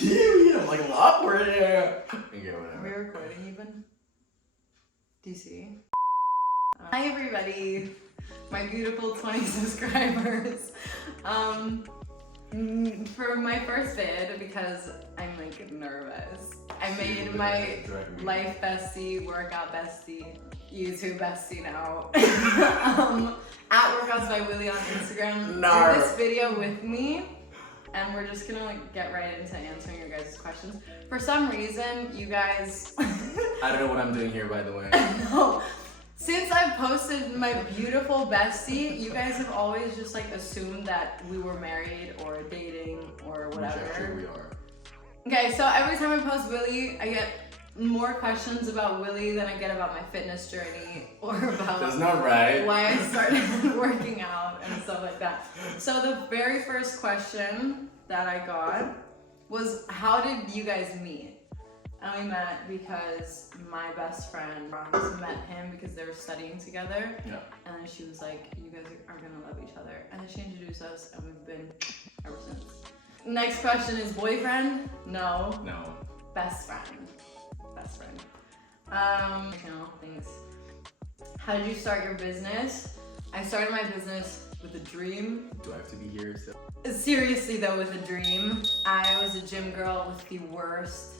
you. I'm like, I'm awkward here. Okay, Are we whatever. recording even? Do you see? Hi everybody, my beautiful 20 subscribers. For my first vid, because I'm like nervous, I made my life bestie, workout bestie, YouTube bestie now, at Workouts by Willie on Instagram, do this video with me, and we're just gonna like get right into answering your guys' questions. For some reason, you guys... I don't know what I'm doing here, by the way. No. Since I've posted my beautiful bestie, you guys have always just like assumed that we were married or dating or whatever. Which actually we are. Okay, so every time I post Willie, I get more questions about Willie than I get about my fitness journey or about That's not right. why I started working out and stuff like that. So the very first question that I got was, how did you guys meet? And we met because my best friend met him because they were studying together. Yeah. And then she was like, you guys are gonna love each other. And then she introduced us and we've been ever since. Next question is boyfriend? No. No. Best friend. Best friend. Thanks. How did you start your business? I started my business with a dream. Do I have to be here still? Seriously though, with a dream. I was a gym girl with the worst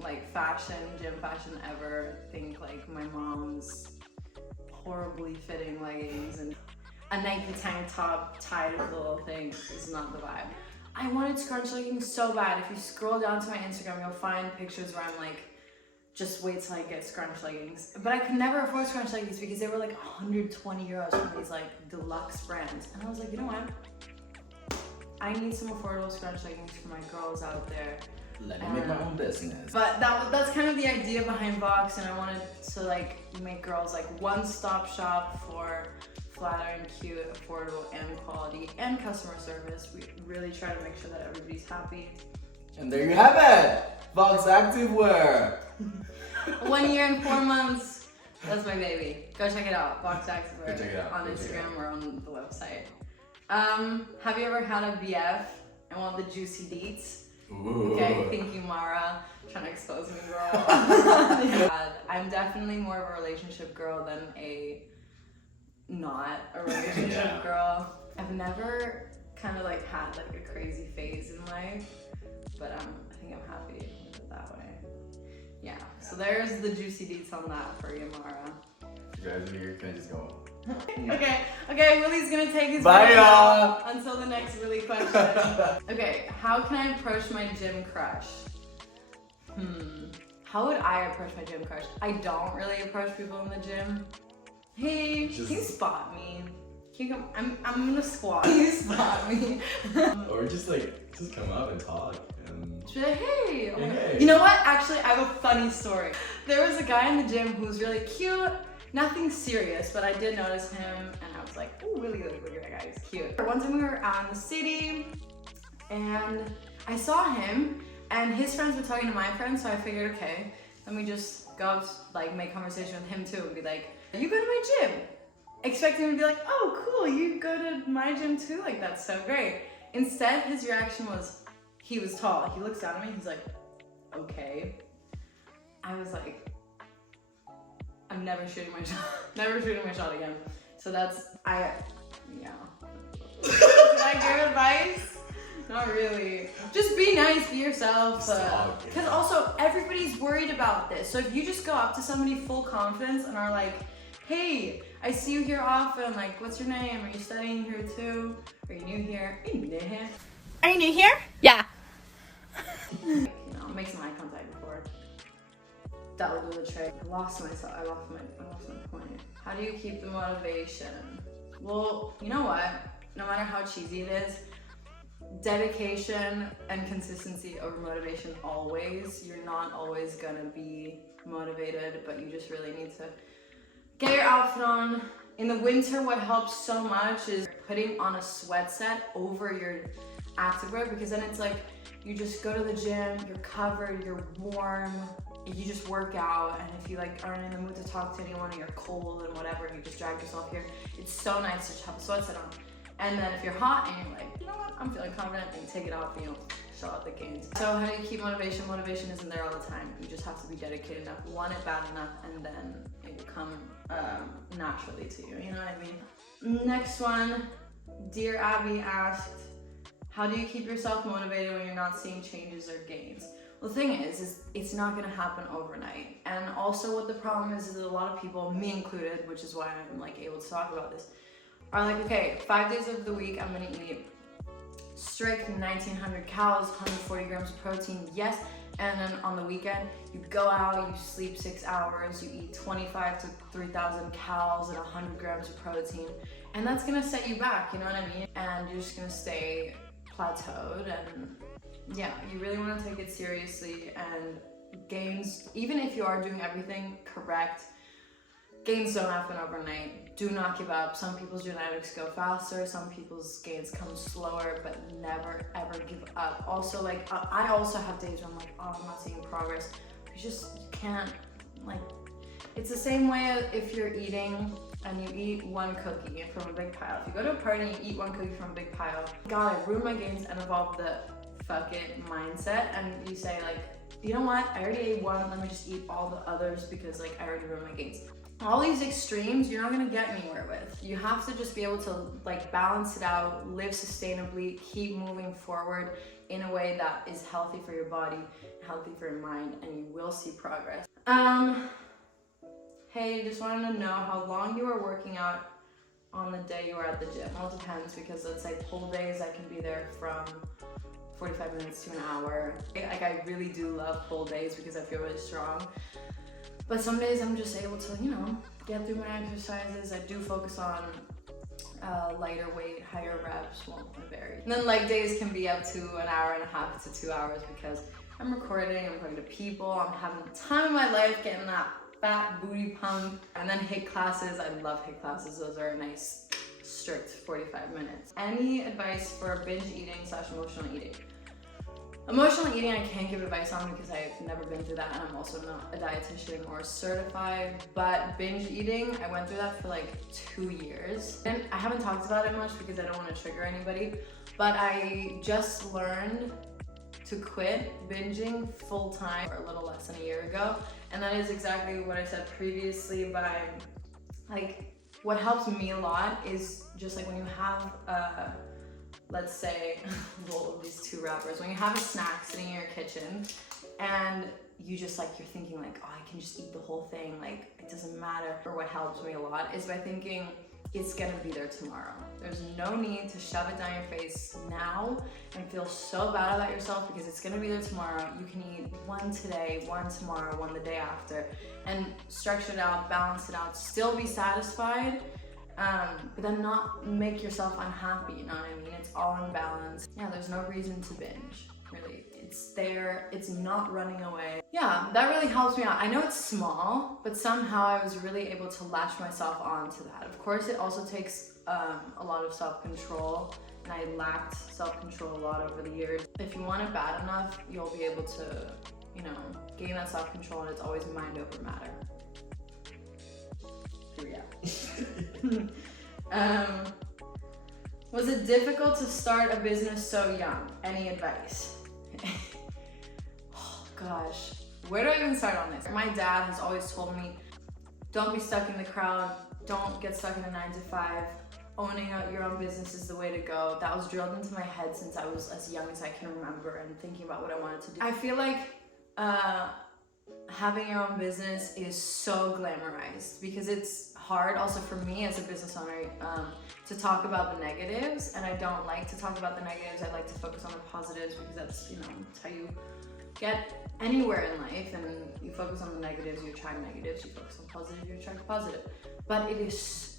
like gym fashion ever. Think like my mom's horribly fitting leggings and a Nike tank top tied with a little thing is not the vibe. I wanted scrunch leggings so bad. If you scroll down to my Instagram, you'll find pictures where I'm like, just wait till I get scrunch leggings. But I could never afford scrunch leggings because they were like 120 euros from these like deluxe brands. And I was like, you know what? I need some affordable scrunch leggings for my girls out there. Let me make my own business. But that's kind of the idea behind Vox, and I wanted to like make girls like one-stop shop for flattering, cute, affordable, and quality, and customer service. We really try to make sure that everybody's happy. And there you have it! Vox Activewear! 1 year and 4 months. That's my baby. Go check it out. Vox Activewear. Go check it out. On Instagram or on the website. Have you ever had a BF and want the juicy deets? Ooh. Okay, thank you, Mara. Trying to expose me, girl. Yeah, I'm definitely more of a relationship girl than not a relationship girl. I've never kind of like had like a crazy phase in life, but I think I'm happy to live it that way. Yeah, so there's the juicy deets on that for you, Mara. You guys are here, can I just go? Okay, Willie's gonna take his bye, video y'all. until the next Willie question. Okay, how can I approach my gym crush? How would I approach my gym crush? I don't really approach people in the gym. Hey, can you spot me? Can you come? I'm gonna squat. Can you spot me? Or just come up and talk. And... She's like, hey. Hey. You know what? Actually, I have a funny story. There was a guy in the gym who was really cute. Nothing serious, but I did notice him and I was like, oh, really, look at that guy, he's cute. One time we were out in the city and I saw him and his friends were talking to my friends, so I figured, okay, let me just go up, like make conversation with him too and be like, you go to my gym. Expecting him to be like, oh, cool, you go to my gym too? Like, that's so great. Instead, his reaction was, he was tall. He looks down at me, he's like, okay. I was like, I'm never shooting my shot. Never shooting my shot again. So that's, yeah. Did I give advice? Not really. Just be nice, be yourself. Because also, everybody's worried about this. So if you just go up to somebody full confidence and are like, hey, I see you here often. Like, what's your name? Are you studying here too? Are you new here? Are you new here? Are you new here? Yeah. You know, make some eye contact before. That would do the trick. I lost my point. How do you keep the motivation? Well, you know what? No matter how cheesy it is, dedication and consistency over motivation always. You're not always gonna be motivated, but you just really need to get your outfit on. In the winter, what helps so much is putting on a sweat set over your activewear, because then it's like, you just go to the gym, you're covered, you're warm, you just work out, and if you like aren't in the mood to talk to anyone or you're cold and whatever, you just drag yourself here. It's so nice to have a sweatset on. And then if you're hot and you're like, you know what, I'm feeling confident, and you take it off and you show out the gains. So how do you keep motivation? Motivation isn't there all the time. You just have to be dedicated enough, want it bad enough, and then it will come naturally to you, you know what I mean? Next one, Dear Abby asked, how do you keep yourself motivated when you're not seeing changes or gains? Well, the thing is it's not gonna happen overnight. And also what the problem is that a lot of people, me included, which is why I'm like able to talk about this, are like, okay, 5 days of the week I'm gonna eat strict 1900 calories, 140 grams of protein, yes. And then on the weekend, you go out, you sleep 6 hours, you eat 25 to 3,000 calories and 100 grams of protein. And that's gonna set you back, you know what I mean? And you're just gonna stay plateaued. And yeah, you really wanna take it seriously. And gains, even if you are doing everything correct, gains don't happen overnight. Do not give up. Some people's genetics go faster, some people's gains come slower, but never ever give up. Also, like, I also have days where I'm like, oh, I'm not seeing progress. You just can't, like, it's the same way if you're eating and you eat one cookie from a big pile. If you go to a party and you eat one cookie from a big pile, God, I ruined my gains and evolved the fuck it mindset, and you say like, you know what, I already ate one, let me just eat all the others because like I already ruined my gains. All these extremes, you're not gonna get anywhere with. You have to just be able to like balance it out, live sustainably, keep moving forward in a way that is healthy for your body, healthy for your mind, and you will see progress. Hey, just wanted to know how long you were working out on the day you were at the gym. Well, it depends, because let's say pull days, I can be there from 45 minutes to an hour. Like, I really do love pull days because I feel really strong. But some days I'm just able to, you know, get through my exercises. I do focus on lighter weight, higher reps, well, it varies. And then leg days can be up to an hour and a half to 2 hours because I'm recording, I'm talking to people, I'm having the time of my life getting that fat booty pump. And then HIIT classes, I love HIIT classes. Those are a nice, strict 45 minutes. Any advice for binge eating / emotional eating? Emotional eating, I can't give advice on because I've never been through that, and I'm also not a dietitian or certified. But binge eating, I went through that for like 2 years. And I haven't talked about it much because I don't want to trigger anybody, but I just learned to quit binging full time a little less than a year ago. And that is exactly what I said previously, but like, what helps me a lot is just like when you have let's say, well, these two rappers, when you have a snack sitting in your kitchen and you just like, you're thinking like, oh, I can just eat the whole thing, like it doesn't matter. Or what helps me a lot is by thinking it's gonna be there tomorrow. There's no need to shove it down your face now and feel so bad about yourself because it's gonna be there tomorrow. You can eat one today, one tomorrow, one the day after, and structure it out, balance it out, still be satisfied, but then not make yourself unhappy, you know what I mean? It's all in balance. Yeah, there's no reason to binge, really. It's there, it's not running away. Yeah, that really helps me out. I know it's small, but somehow I was really able to latch myself onto that. Of course, it also takes a lot of self-control, and I lacked self-control a lot over the years. If you want it bad enough, you'll be able to, you know, gain that self-control, and it's always mind over matter. Yeah. Was it difficult to start a business so young? Any advice? Oh gosh, where do I even start on this? My dad has always told me, don't be stuck in the crowd, don't get stuck in a 9 to 5. Owning out your own business is the way to go. That was drilled into my head since I was as young as I can remember and thinking about what I wanted to do. I feel like having your own business is so glamorized because it's hard also for me as a business owner to talk about the negatives, and I don't like to talk about the negatives. I like to focus on the positives because that's, you know, that's how you get anywhere in life. And you focus on the negatives, you attract negatives. You focus on positive, you attract positive. But it is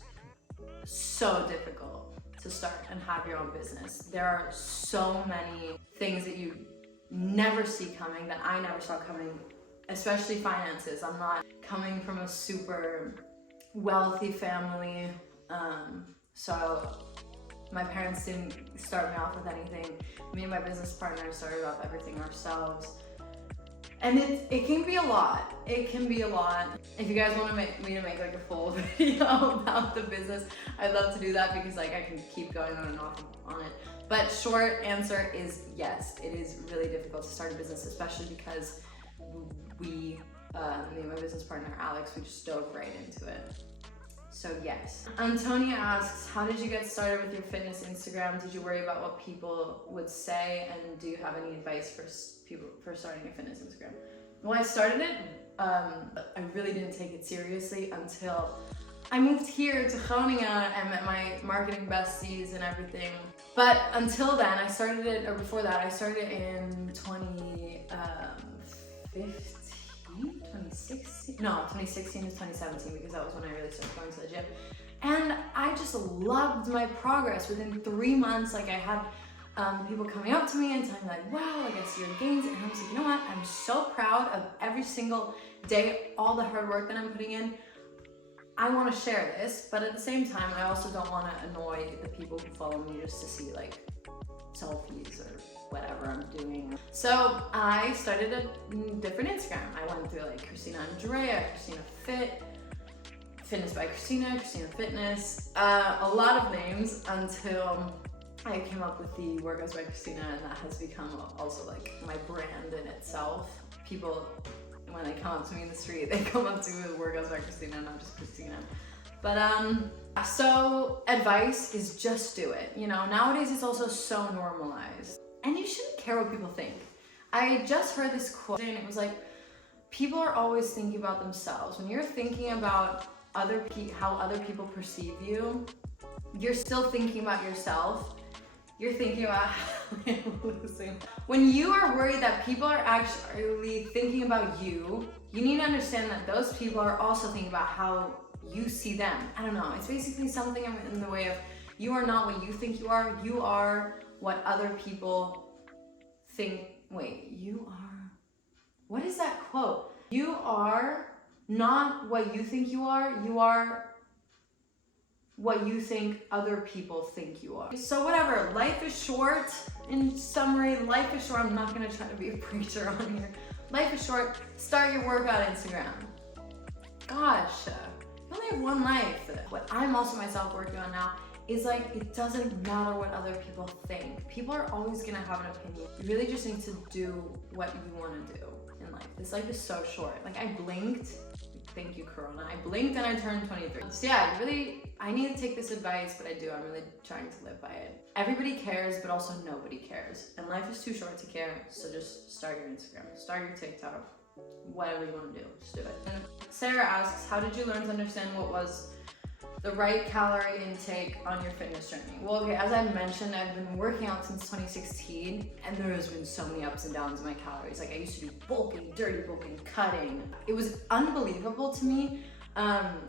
so difficult to start and have your own business. There are so many things that you never see coming, that I never saw coming, especially finances. I'm not coming from a super wealthy family, so my parents didn't start me off with anything. Me and my business partner started off everything ourselves. And it can be a lot. It can be a lot. If you guys want me to make like a full video about the business, I'd love to do that because like I can keep going on and off on it. But short answer is yes, it is really difficult to start a business, especially because me and my business partner Alex, we just dove right into it. So yes. Antonia asks, how did you get started with your fitness Instagram? Did you worry about what people would say? And do you have any advice for people for starting a fitness Instagram? When I started it, I really didn't take it seriously until I moved here to Groningen and met my marketing besties and everything. But until then, I started it, or before that, I started it in 2016 to 2017, because that was when I really started going to the gym. And I just loved my progress. Within 3 months, like I had people coming up to me and telling me like, wow, like I see your gains. And I was like, you know what? I'm so proud of every single day, all the hard work that I'm putting in. I want to share this, but at the same time, I also don't want to annoy the people who follow me just to see like selfies or whatever I'm doing. So I started a different Instagram. I went through like Christina Andrea, Christina Fit, Fitness by Christina, Christina Fitness, a lot of names until I came up with the Workouts by Christina, and that has become also like my brand in itself. People, when they come up to me in the street, they come up to me with Workouts by Christina, not just Christina. But so advice is just do it. You know, nowadays it's also so normalized. And you shouldn't care what people think. I just heard this quote and it was like, people are always thinking about themselves. When you're thinking about how other people perceive you, you're still thinking about yourself. You're thinking about when you are worried that people are actually thinking about you, you need to understand that those people are also thinking about how you see them. I don't know. It's basically something in the way of you are not what you think you are. You are what other people think. Wait, you are. What is that quote? You are not what you think you are. You are what you think other people think you are. So whatever, life is short. In summary, life is short. I'm not gonna try to be a preacher on here. Life is short. Start your workout Instagram. Gosh, you only have one life. What I'm also myself working on now is like, it doesn't matter what other people think. People are always gonna have an opinion. You really just need to do what you wanna do in life. This life is so short. Like I blinked. Thank you, Corona. I blinked and I turned 23. So yeah, I need to take this advice, but I do. I'm really trying to live by it. Everybody cares, but also nobody cares. And life is too short to care, so just start your Instagram, start your TikTok, whatever you want to do, just do it. And Sarah asks, how did you learn to understand what was the right calorie intake on your fitness journey? Well, okay, as I mentioned, I've been working out since 2016, and there has been so many ups and downs in my calories. Like I used to be bulking, dirty bulking, cutting. It was unbelievable to me.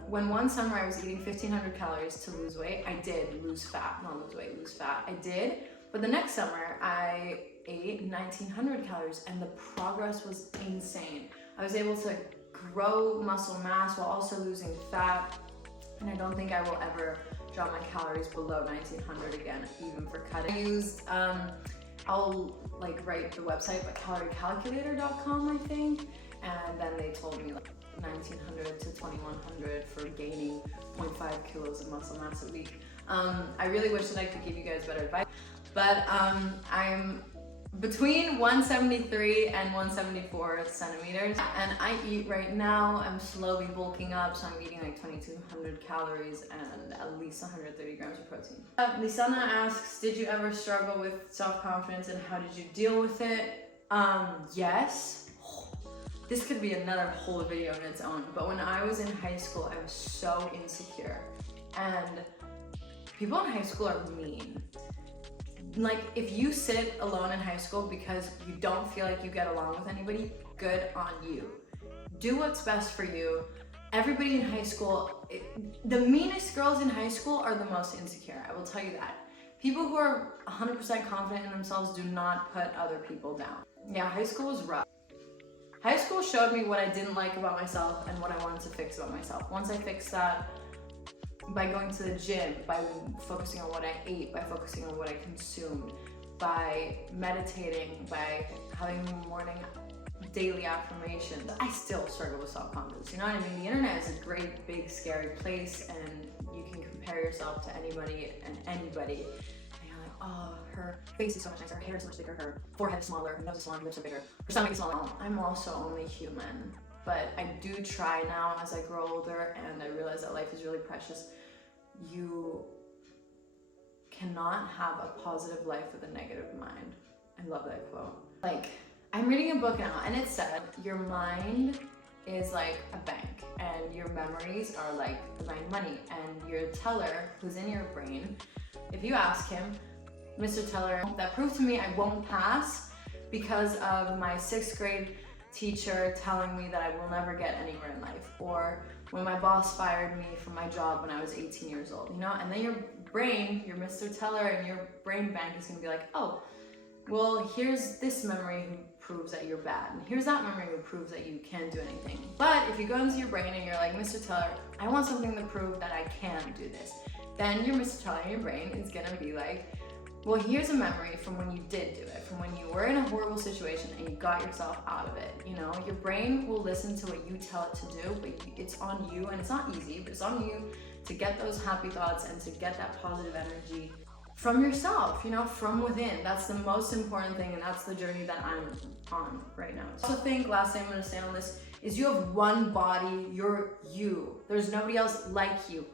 When one summer I was eating 1,500 calories to lose weight. I did lose fat, not lose weight, lose fat. I did, but the next summer I ate 1,900 calories, and the progress was insane. I was able to grow muscle mass while also losing fat. And I don't think I will ever drop my calories below 1,900 again, even for cutting. I used, I'll like write the website, but caloriecalculator.com, I think. And then they told me like 1,900 to 2,100 for gaining 0.5 kilos of muscle mass a week. I really wish that I could give you guys better advice, but I'm between 173 and 174 centimeters, and I eat right now. I'm slowly bulking up, so I'm eating like 2,200 calories and at least 130 grams of protein. Lisana asks, did you ever struggle with self-confidence and how did you deal with it? Yes. This could be another whole video on its own, but when I was in high school, I was so insecure, and people in high school are mean. Like, if you sit alone in high school because you don't feel like you get along with anybody, good on you. Do what's best for you. Everybody in high school, the meanest girls in high school are the most insecure, I will tell you that. People who are 100% confident in themselves do not put other people down. Yeah, high school was rough. High school showed me what I didn't like about myself and what I wanted to fix about myself. Once I fixed that, by going to the gym, by focusing on what I ate, by focusing on what I consumed, by meditating, by having morning daily affirmations. I still struggle with self-confidence, you know what I mean? The internet is a great, big, scary place, and you can compare yourself to anybody and anybody. And you're like, oh, her face is so much nicer, her hair is so much bigger, her forehead is smaller, her nose is smaller, her lips are bigger, her stomach is smaller. I'm also only human, but I do try now as I grow older and I realize that life is really precious. You cannot have a positive life with a negative mind. I love that quote. Like, I'm reading a book now and it said your mind is like a bank and your memories are like divine money, and your teller who's in your brain, if you ask him, Mr. Teller, that proved to me I won't pass because of my 6th grade teacher telling me that I will never get anywhere in life, or when my boss fired me from my job when I was 18 years old, you know? And then your brain, your Mr. Teller and your brain bank is gonna be like, oh, well, here's this memory who proves that you're bad, and here's that memory who proves that you can't do anything. But if you go into your brain and you're like, Mr. Teller, I want something to prove that I can do this, then your Mr. Teller in your brain is gonna be like, well, here's a memory from when you did do it, from when you were in a horrible situation and you got yourself out of it. You know, your brain will listen to what you tell it to do, but it's on you, and it's not easy, but it's on you to get those happy thoughts and to get that positive energy from yourself, you know, from within. That's the most important thing, and that's the journey that I'm on right now. So last thing I'm gonna say on this is you have one body, you're you. There's nobody else like you.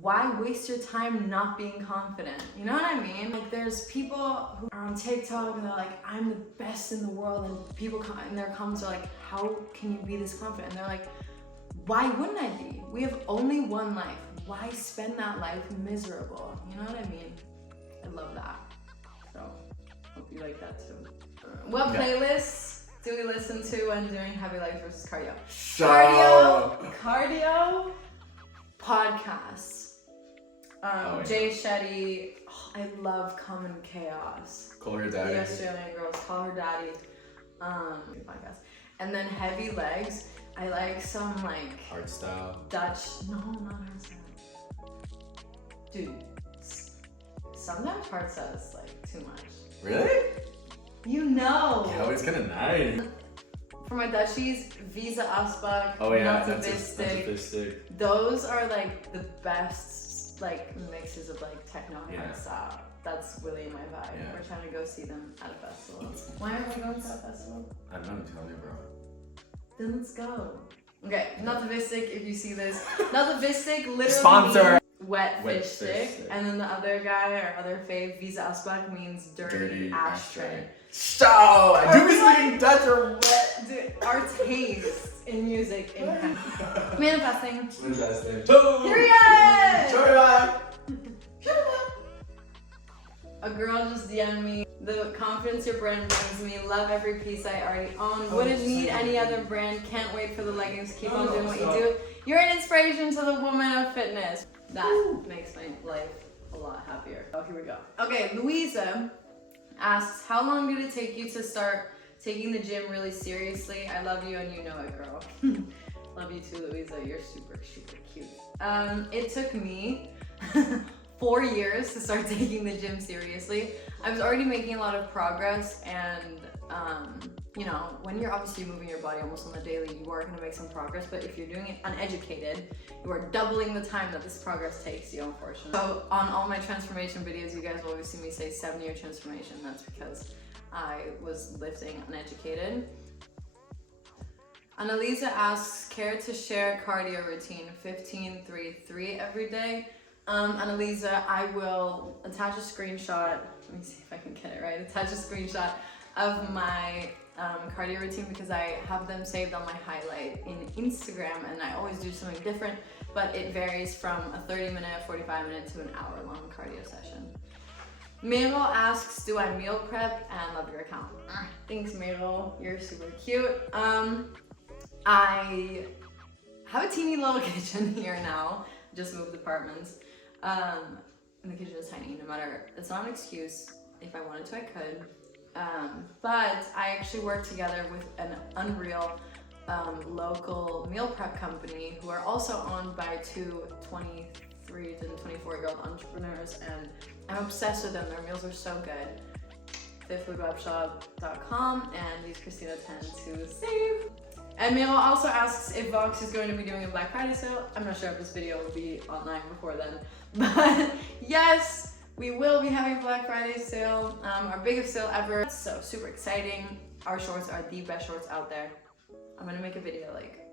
Why waste your time not being confident? You know what I mean? Like, there's people who are on TikTok and they're like, I'm the best in the world, and people in their comments are like, how can you be this confident? And they're like, why wouldn't I be? We have only one life. Why spend that life miserable? You know what I mean? I love that. So, hope you like that too. What playlists do we listen to when doing heavy legs versus cardio? Cardio, podcasts. Jay Shetty, I love Common Chaos. Call Her Daddy. The Australian Girls, Call Her Daddy. Podcast. And then heavy legs, I like some like Hardstyle. Dutch. No, not hardstyle. Dude, sometimes hardstyle is like too much. Really? You know. Yeah, it's kind of nice. For my Dutchies, Visa Asbach, Oh yeah, Not that's a a stick. Those are like the best like mixes of like techno and hardstyle. That's really my vibe. Yeah. We're trying to go see them at a festival. Why aren't we going to that festival? I don't know, tell me, bro. Then let's go. Okay, Nativistic, if you see this. Nativistic literally Sponsor! means wet fish stick. And then the other guy, our other fave, Visa Asbach, means dirty ashtray. So, I do be speaking Dutch or wet. Dude, our taste in music in Manifesting. Manifesting. Period! Sorry, A girl just DM'd me. The confidence your brand brings me. Love every piece I already own. Wouldn't need any other brand. Can't wait for the leggings. Keep on doing what you do. You're an inspiration to the woman of fitness. That makes my life a lot happier. Oh, here we go. Okay, Louisa asks, how long did it take you to start taking the gym really seriously? I love you and you know it, girl. Love you too, Louisa. You're super, super cute. It took me 4 years to start taking the gym seriously. I was already making a lot of progress, and you know, when you're obviously moving your body almost on the daily, you are gonna make some progress, but if you're doing it uneducated, you are doubling the time that this progress takes you, unfortunately. So on all my transformation videos, you guys will always see me say 7-year transformation. That's because I was lifting uneducated. Annalisa asks, care to share cardio routine 15-3-3 every day? Annalisa, I will attach a screenshot. Let me see if I can get it right. Attach a screenshot of my cardio routine, because I have them saved on my highlight in Instagram, and I always do something different, but it varies from a 30-minute, 45-minute to an hour-long cardio session. Meryl asks, do I meal prep? And love your account. Thanks, Meryl. You're super cute. I have a teeny little kitchen here now. Just moved apartments. And the kitchen is tiny, no matter, it's not an excuse. If I wanted to, I could. But I actually work together with an unreal local meal prep company who are also owned by two 23 to 24-year-old entrepreneurs, and I'm obsessed with them. Their meals are so good. fitfoodwebshop.com and use Christina10 to save And Milo also asks if Vox is going to be doing a Black Friday sale. I'm not sure if this video will be online before then, but yes, we will be having a Black Friday sale, our biggest sale ever. So super exciting. Our shorts are the best shorts out there. I'm gonna make a video like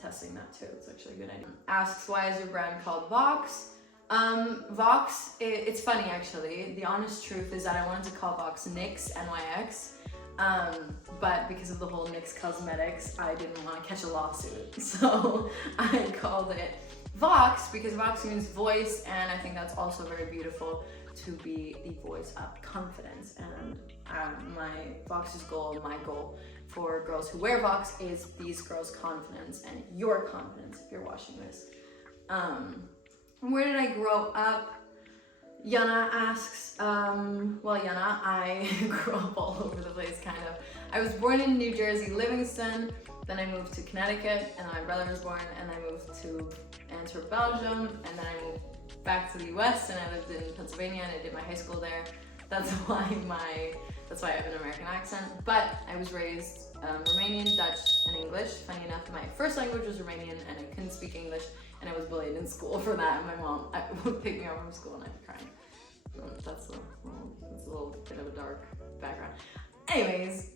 testing that too. It's actually a good idea. Asks, why is your brand called Vox? Vox, it's funny actually. The honest truth is that I wanted to call Vox NYX, NYX. But because of the whole NYX Cosmetics, I didn't want to catch a lawsuit. So I called it Vox because Vox means voice, and I think that's also very beautiful to be the voice of confidence. And Vox's goal, my goal for girls who wear Vox is these girls' confidence and your confidence if you're watching this. Where did I grow up? Yana asks, well Yana, I grew up all over the place kind of. I was born in New Jersey, Livingston, then I moved to Connecticut, and then my brother was born, and I moved to Antwerp, Belgium, and then I moved back to the US, and I lived in Pennsylvania, and I did my high school there. That's why I have an American accent, but I was raised Romanian, Dutch, and English. Funny enough, my first language was Romanian, and I couldn't speak English, and I was bullied in school for that, and my mom would pick me up from school and I'd be crying. That's a little bit of a dark background. Anyways,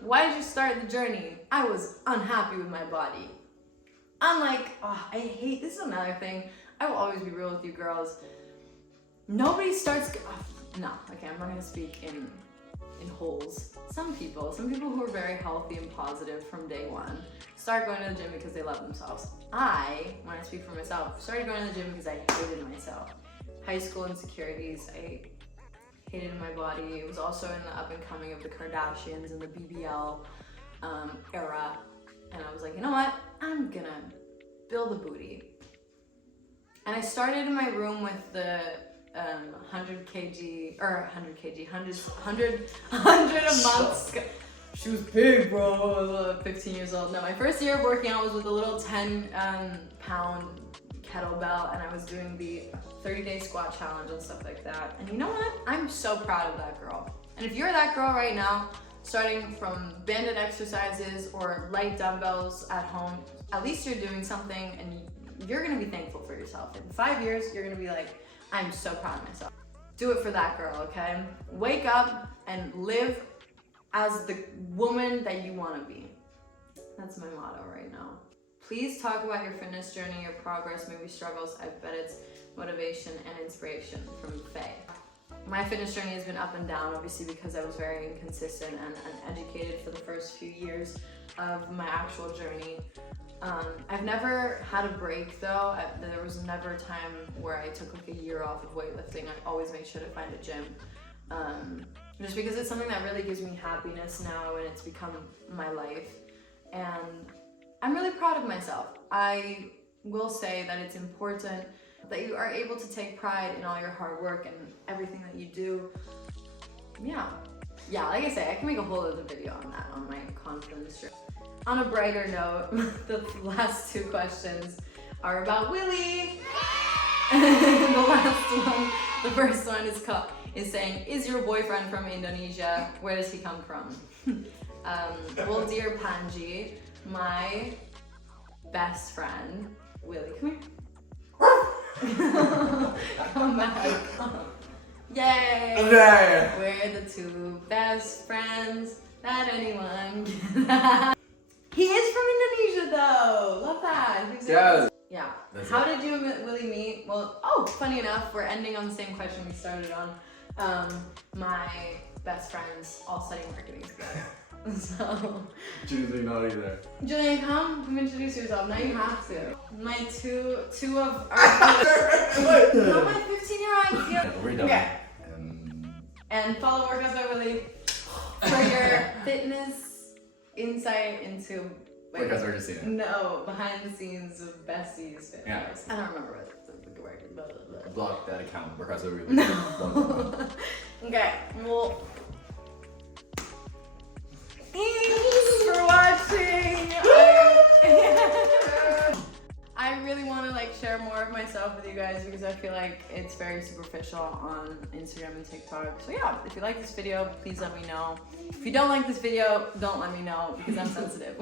why did you start the journey? I was unhappy with my body. This is another thing. I will always be real with you girls. Nobody starts, I'm not gonna speak in holes. Some people who are very healthy and positive from day one start going to the gym because they love themselves. When I speak for myself, started going to the gym because I hated myself. High school insecurities, I hated my body. It was also in the up and coming of the Kardashians and the BBL era. And I was like, you know what? I'm gonna build a booty. And I started in my room with the 100 a month. She was big, bro. I was 15 years old. No, my first year of working out was with a little 10 pound kettlebell, and I was doing the 30-day squat challenge and stuff like that. And you know what? I'm so proud of that girl. And if you're that girl right now, starting from banded exercises or light dumbbells at home, at least you're doing something, and you're gonna be thankful for yourself. In 5 years, you're gonna be like, I'm so proud of myself. Do it for that girl, okay? Wake up and live as the woman that you wanna be. That's my motto right now. Please talk about your fitness journey, your progress, maybe struggles. I bet it's motivation and inspiration from Faye. My fitness journey has been up and down, obviously, because I was very inconsistent and uneducated for the first few years of my actual journey. I've never had a break though. There was never a time where I took like a year off of weightlifting. I always make sure to find a gym. Just because it's something that really gives me happiness now, and it's become my life. And I'm really proud of myself. I will say that it's important that you are able to take pride in all your hard work and everything that you do. Yeah, like I say, I can make a whole other video on that, on my confidence journey. On a brighter note, the last two questions are about Willie. The first one is saying, is your boyfriend from Indonesia? Where does he come from? Well, dear Panji, my best friend, Willie, come here. Come back. Yay! Okay. We're the two best friends that anyone can have. He is from Indonesia though. Love that. Yes. Yeah. That's How it. did you and Willie meet? Well, funny enough, we're ending on the same question we started on. My best friends all study marketing together. So. Choosing not either. Julian, come introduce yourself. Now you have to. My two of our not my 15-year-old idea. We're done. Okay. And follow Workouts by Willie for your fitness insight into Workouts by Christina. No, behind the scenes of Bessie's fitness. Yeah. I don't remember what the word. Blah, blah, blah. Block that account. Workouts by Willie. No. Okay. Well. Thanks for watching. I really want to share more of myself with you guys because I feel like it's very superficial on Instagram and TikTok. So yeah, if you like this video, please let me know. If you don't like this video, don't let me know because I'm sensitive.